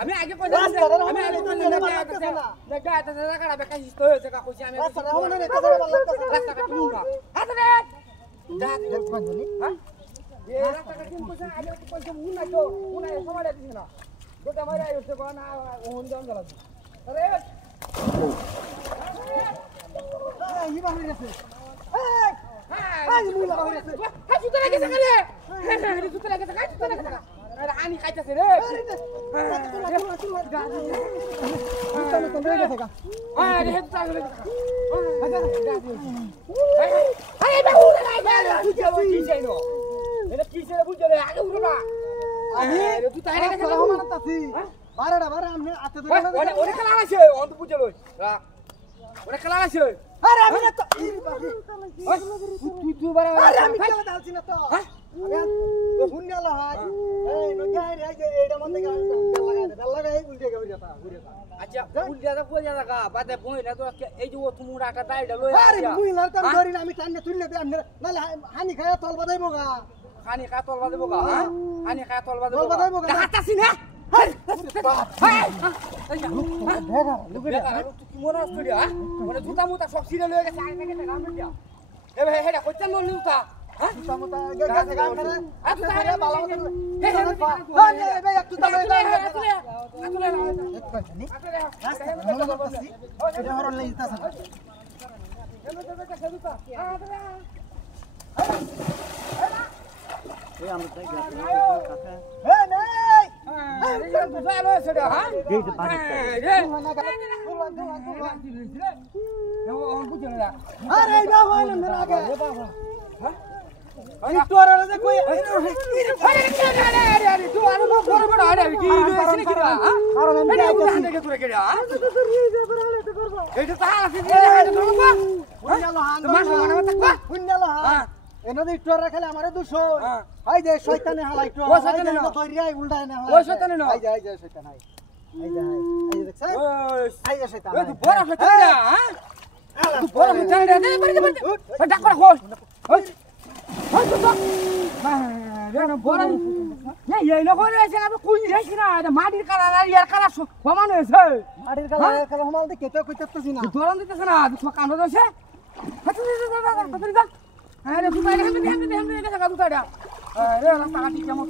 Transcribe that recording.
আমি আগে কইছি আমি আগে কইছি না দেখা এটা জায়গাটা বেকা হিস্ত হয়েছে কা কইছি আমি রাস্তা কাটি না হাতরে যা দেখবেন জানি হ্যাঁ এই রাস্তাটা কোন কইছে আগে কইছে উনাই তো উনাই সমাড়ে দিছ না গোটা মাইরা আইছে কোন না ওহন জন গলা আরে এই বাবা গেছে এই মুই লাগা হইছে হ্যাঁ সুতরা গেছে কালে হ্যাঁ সুতরা গেছে কাই সুতরা গেছে আরে আনি খাইতাছে রে আরে হেড তাগলে আরে বাবু লাগা বুঝে বুঝে নো এটা কিসে বুঝে রে আগে উড়ো না আরে তুই তাইরে কাছে মারতাছি বারেডা বারে আমি আতে ধরে ওরে খেলা আছে অন্ত বুঝে লই ওরে খেলা আছে আরে আমি না তো তুই বারে আরে আমি খেলা দালছি না তো হ্যাঁ তো বুন্নালা হাই এই নগাই রে যে এইটা মধ্যে লাগাই উল্টে গেল যেটা আচ্ছা উল্টে যা কই জায়গা বাদে বই না তো এই যে ও তুমুরা একটা দাইডা লই আরে মুই লারতাম ধরি না আমি টান্নে তুললে দে আমনে নালে হানি খায়া তল বাদাইবো গা হানি খায়া তল বাদাইবো গা হ্যাঁ হানি খায়া তল বাদাইবো গা হাতাছি না হাই তুই মনে আসছ রে হ্যাঁ মানে জুতা মুতা সব ছিড়ে লয়ে গেছে আই থেকে গাম দিয়া এ ভাই হেডা কইতেন নল নিউতা হ্যাঁ জুতা মুতা গেছে গাম করে আ তুই তারে বালা মত হে হে ভাই একটু তালে আতুলে রাস্তা মনে করতেছি এটা হরন লই যেতাছ এই আমরা তাই গেছে কাছে হে নাই এই বুঝা লয় সেটা হ্যাঁ এই যে পানি রে আরে বাবা না মেরা আগে বাবা হ্যাঁ এই তোর রে কই আরে তুই আর মো করে বড় আরে কি হইছে নাকি রা হ্যাঁ কারণ আমি আইতাছি দেখে তোরে কেডা হ্যাঁ এইটা তা আছে যে এটা ধরো বা বুঝালো হান মাস মানে মত বুঝালো হান এনদে ইটর রাখলে আমারে 200 আই দে শয়তানে হালাই তো ও শয়তানে না তৈরিয়াই উল্টায় না ও শয়তানে না আই যা শয়তান আই আই যা আই দেখছ আই যা শয়তান তুই বড় শয়তান হ্যাঁ তুই বড় শয়তান রে বাড়ি ডাক করে হোস ওই ওই তো রে না বড় এই লোক হইছে না কই যাইছ না এটা মাটির কালা আর ইয়ার কালা সমান হইছে মাটির কালা আর কালা সমান দেখে তো কইতাছস না দরন দিতেছ না তুই কামড় দছে হাত আরে তুই বাইরে হেমে গেছে গাদুটাডা আরে রাস্তা কাটি কেমন